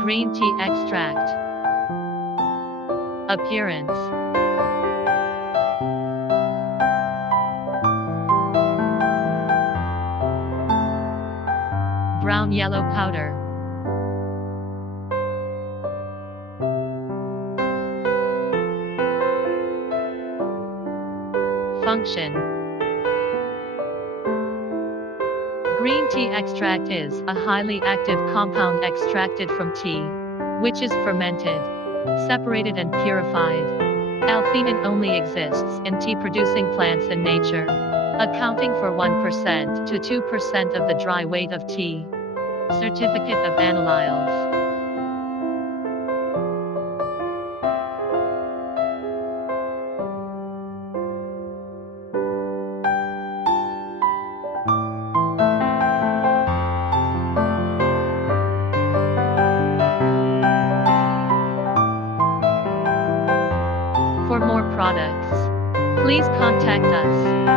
Green tea extract. Appearance. Brown yellow powder. Function. Green tea extract is a highly active compound extracted from tea, which is fermented, separated and purified. L-Theanine only exists in tea-producing plants in nature, accounting for 1% to 2% of the dry weight of tea. Certificate of Analyls. For more products, please contact us.